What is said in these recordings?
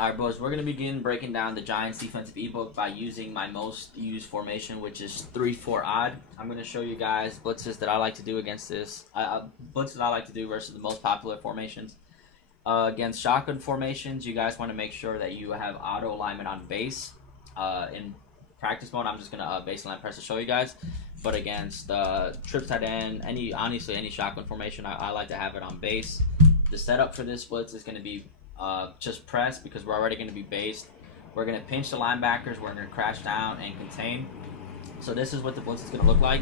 Alright, boys, we're going to begin breaking down the Giants defensive ebook by using my most used formation, which is 3-4 odd. I'm going to show you guys blitzes that I like to do against this. Blitzes I like to do versus the most popular formations. Against shotgun formations, you guys want to make sure that you have auto alignment on base. In practice mode, I'm just going to baseline press to show you guys. But against trips tight end, honestly any shotgun formation, I like to have it on base. The setup for this blitz is going to be just press because we're already going to be based. We're going to pinch the linebackers. We're going to crash down and contain. So this is what the blitz is going to look like.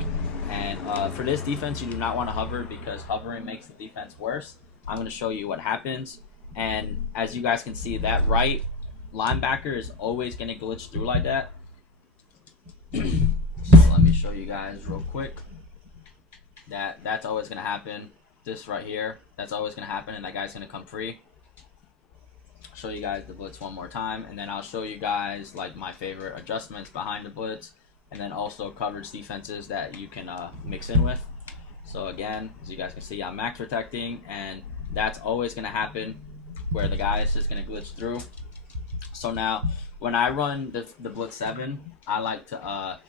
And for this defense, you do not want to hover because hovering makes the defense worse. I'm going to show you what happens. And as you guys can see, that right linebacker is always going to glitch through like that. So let me show you guys real quick. That's always going to happen. This right here, that's always going to happen, and that guy's going to come free. Show you guys the blitz one more time, and then I'll show you guys like my favorite adjustments behind the blitz, and then also coverage defenses that you can mix in with. So again, as you guys can see, I'm max protecting, and that's always going to happen where the guy is just going to glitch through. So now when I run the blitz 7, I like to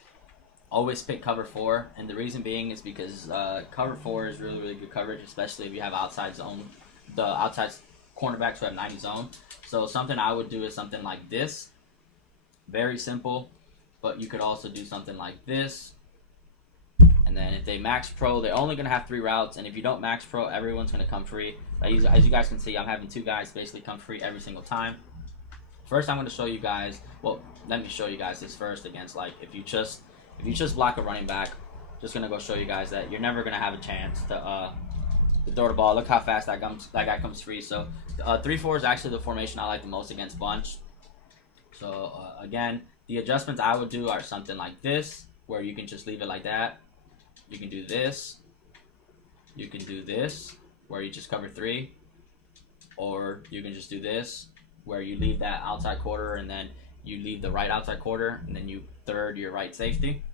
always pick cover 4, and the reason being is because cover 4 is really good coverage, especially if you have outside zone, the outside cornerbacks who have 90 zone. So something I would do is something like this. Very simple, but you could also do something like this. And then if they max pro, they're only going to have 3 routes, and if you don't max pro, everyone's going to come free. As you guys can see, I'm having 2 guys basically come free every single time. First, I'm going to show you guys, well, let me show you guys this first against, like, if you just block a running back, just going to go show you guys that you're never going to have a chance to throw the ball. Look how fast that guy comes free. So 3-4 is actually the formation I like the most against bunch. So again, the adjustments I would do are something like this, where you can just leave it like that. You can do this. You can do this, where you just cover 3. Or you can just do this, where you leave that outside quarter and then you leave the right outside quarter and then you third your right safety.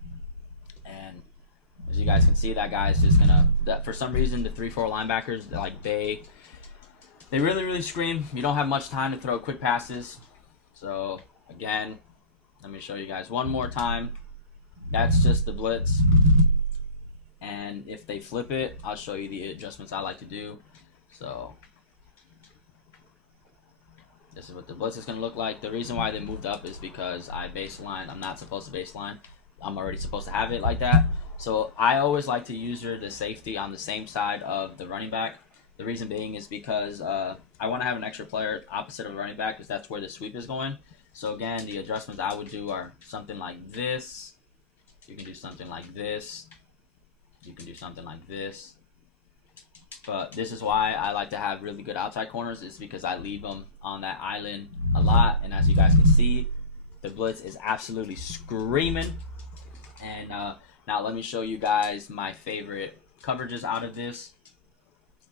And as you guys can see, that guy's just gonna, for some reason, the 3-4 linebackers, they really scream. You don't have much time to throw quick passes. So again, let me show you guys one more time. That's just the blitz. And if they flip it, I'll show you the adjustments I like to do. So this is what the blitz is going to look like. The reason why they moved up is because I baseline. I'm not supposed to baseline. I'm already supposed to have it like that. So I always like to use the safety on the same side of the running back. The reason being is because I want to have an extra player opposite of the running back because that's where the sweep is going. So again, the adjustments I would do are something like this. You can do something like this. You can do something like this. But this is why I like to have really good outside corners, is because I leave them on that island a lot. And as you guys can see, the blitz is absolutely screaming. And now let me show you guys my favorite coverages out of this.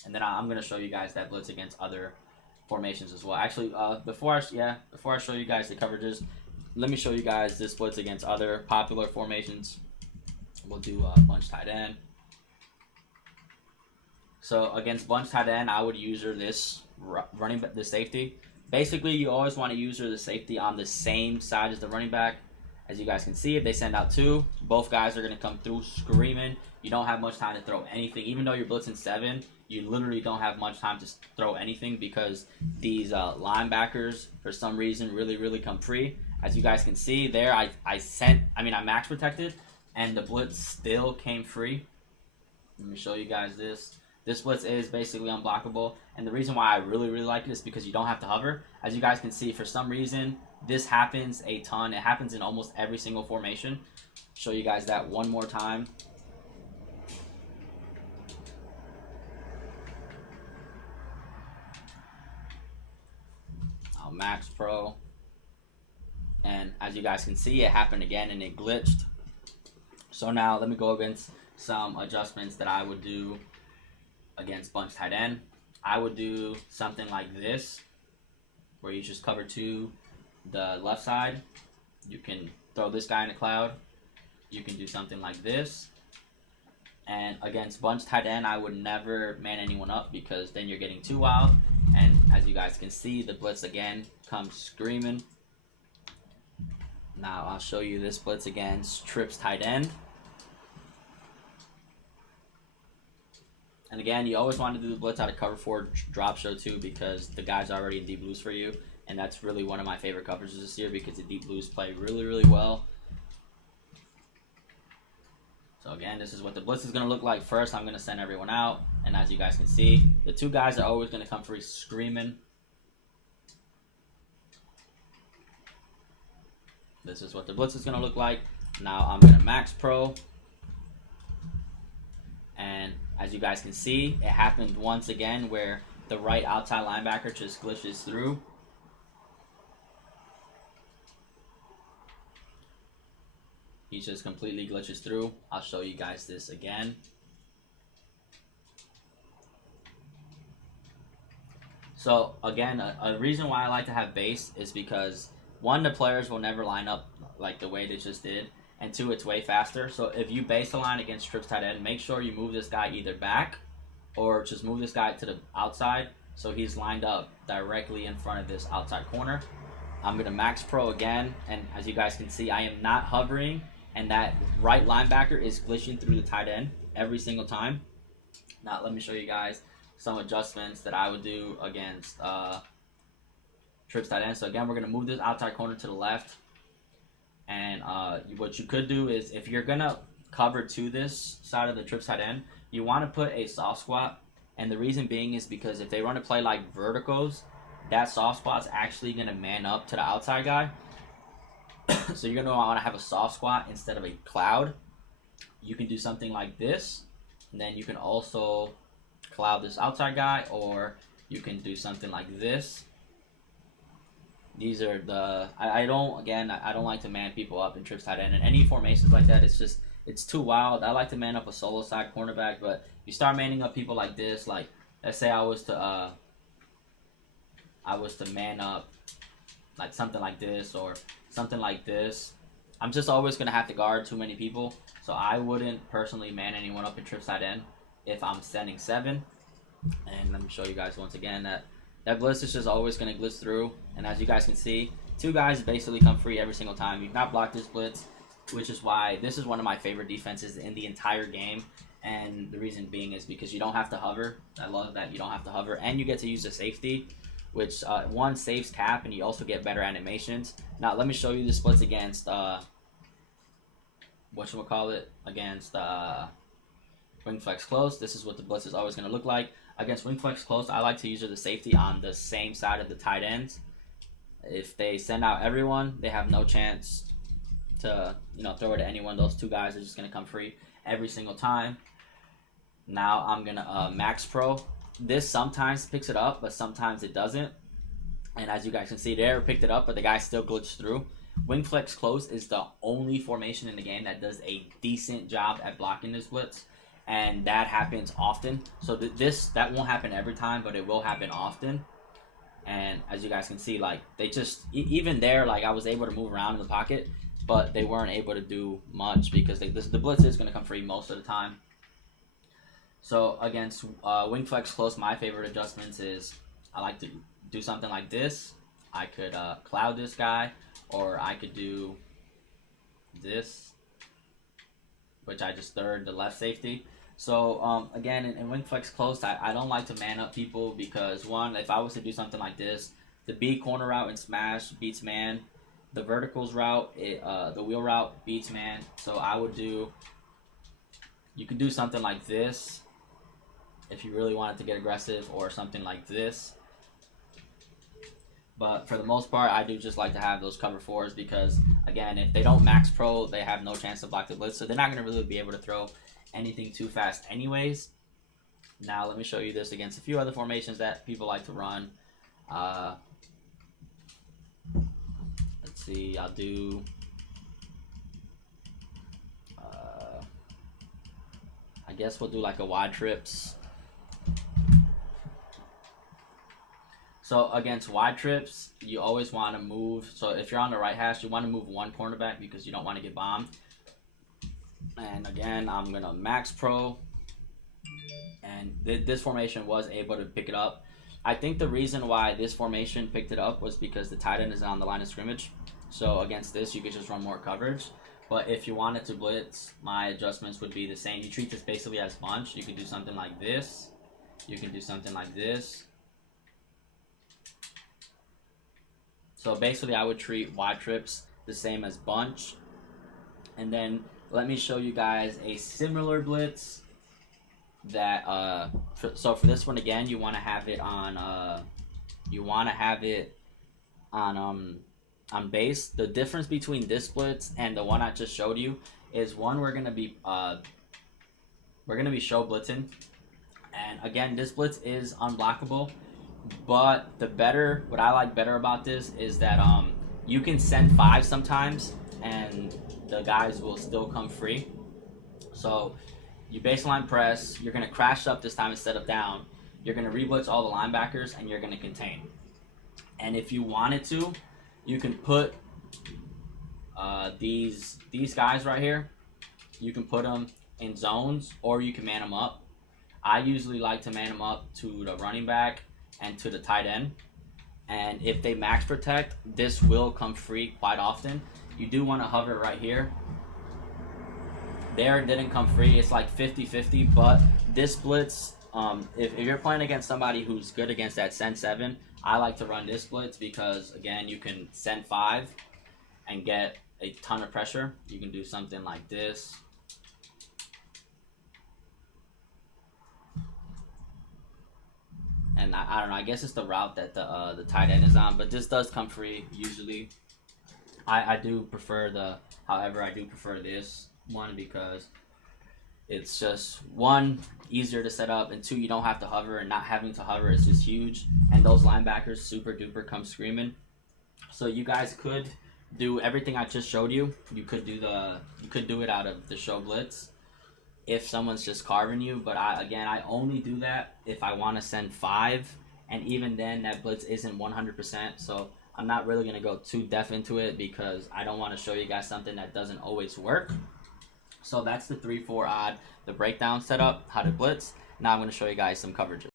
And then I'm going to show you guys that blitz against other formations as well. Actually, before I show you guys the coverages, let me show you guys this blitz against other popular formations. We'll do bunch tight end. So against bunch tight end, I would use this the safety. Basically, you always want to use the safety on the same side as the running back. As you guys can see, if they send out 2, both guys are going to come through screaming. You don't have much time to throw anything. Even though you're blitzing 7, you literally don't have much time to throw anything because these linebackers, for some reason, really come free. As you guys can see there, I max protected, and the blitz still came free. Let me show you guys this. This blitz is basically unblockable, and the reason why I really like it is because you don't have to hover. As you guys can see, for some reason, this happens a ton. It happens in almost every single formation. Show you guys that one more time. I'll max pro, and as you guys can see, it happened again and it glitched. So now let me go against some adjustments that I would do against bunch tight end. I would do something like this, where you just cover to the left side. You can throw this guy in a cloud. You can do something like this. And against bunch tight end, I would never man anyone up because then you're getting too wild. And as you guys can see, the blitz again comes screaming. Now I'll show you this blitz against trips tight end. And again, you always want to do the blitz out of cover 4 drop show too, because the guy's already in deep blues for you. And that's really one of my favorite coverages this year, because the deep blues play really, really well. So again, this is what the blitz is going to look like. First, I'm going to send everyone out. And as you guys can see, the 2 guys are always going to come free screaming. This is what the blitz is going to look like. Now I'm going to max pro. And as you guys can see, it happened once again where the right outside linebacker just glitches through. He just completely glitches through. I'll show you guys this again. So again, a reason why I like to have base is because 1, the players will never line up like the way they just did, and 2, it's way faster. So if you base a line against trips tight end, make sure you move this guy either back or just move this guy to the outside so he's lined up directly in front of this outside corner. I'm going to max pro again, and as you guys can see, I am not hovering, and that right linebacker is glitching through the tight end every single time. Now let me show you guys some adjustments that I would do against trips tight end. So again, we're going to move this outside corner to the left. And what you could do is, if you're going to cover to this side of the trips tight end, you want to put a soft squat. And the reason being is because if they run a play like verticals, that soft spot is actually going to man up to the outside guy. So you're going to want to have a soft squat instead of a cloud. You can do something like this. And then you can also cloud this outside guy, or you can do something like this. These are the, I don't like to man people up in trips tight end. And any formations like that, it's too wild. I like to man up a solo side cornerback, but you start manning up people like this, like let's say I was to man up like something like this or something like this, I'm just always going to have to guard too many people. So I wouldn't personally man anyone up in trips tight end if I'm sending 7. And let me show you guys once again that blitz is just always going to glitch through. And as you guys can see, 2 guys basically come free every single time. You've not blocked this blitz, which is why this is one of my favorite defenses in the entire game. And the reason being is because you don't have to hover. I love that you don't have to hover. And you get to use a safety, which 1 saves cap, and you also get better animations. Now let me show you the splits against against wing flex close. This is what the blitz is always going to look like. Against wing flex close, I like to use the safety on the same side of the tight ends. If they send out everyone, they have no chance to throw it to anyone. Those 2 guys are just going to come free every single time. Now I'm going to max pro. This sometimes picks it up, but sometimes it doesn't. And as you guys can see, they picked it up, but the guy still glitched through. Wing flex close is the only formation in the game that does a decent job at blocking this blitz, and that happens often. So that won't happen every time, but it will happen often. And as you guys can see, like they just even there, like I was able to move around in the pocket, but they weren't able to do much because the blitz is going to come free most of the time. So against wing flex close, my favorite adjustments is I like to do something like this. I could cloud this guy, or I could do this, which I just third the left safety. So again, in wing flex close, I don't like to man up people because 1, if I was to do something like this, the B corner route and smash beats man. The verticals route, the wheel route beats man. So I would you could do something like this if you really wanted to get aggressive, or something like this. But for the most part, I do just like to have those cover 4s because, again, if they don't max pro, they have no chance to block the blitz. So they're not going to really be able to throw anything too fast anyways. Now let me show you this against a few other formations that people like to run. Let's see, I'll do I guess we'll do like a wide trips. So against wide trips, you always want to move. So if you're on the right hash, you want to move 1 cornerback because you don't want to get bombed. And again, I'm going to max pro. And this formation was able to pick it up. I think the reason why this formation picked it up was because the tight end is on the line of scrimmage. So against this, you could just run more coverage. But if you wanted to blitz, my adjustments would be the same. You treat this basically as bunch. You can do something like this. You can do something like this. So basically, I would treat wide trips the same as bunch. And then let me show you guys a similar blitz that so for this one again, you want to have it on on base. The difference between this blitz and the one I just showed you is one we're gonna be show blitzing, and again this blitz is unblockable. But what I like better about this is that you can send 5 sometimes, and the guys will still come free. So you baseline press, you're gonna crash up this time instead of down. You're gonna re-blitz all the linebackers, and you're gonna contain. And if you wanted to, you can put these guys right here. You can put them in zones, or you can man them up. I usually like to man them up to the running back and to the tight end. And if they max protect, this will come free quite often. You do want to hover right here. There, it didn't come free. It's like 50-50, but this blitz, if you're playing against somebody who's good against that send 7, I like to run this blitz because, again, you can send 5 and get a ton of pressure. You can do something like this. And I don't know, I guess it's the route that the tight end is on, but this does come free usually. I do prefer however, I do prefer this one because it's just, 1, easier to set up, and 2, you don't have to hover, and not having to hover is just huge. And those linebackers super duper come screaming. So you guys could do everything I just showed you. You could do it out of the show blitz if someone's just carving you, but I only do that if I want to send 5, and even then that blitz isn't 100%, so I'm not really going to go too depth into it because I don't want to show you guys something that doesn't always work. So that's the 3-4 odd, the breakdown setup, how to blitz. Now I'm going to show you guys some coverages.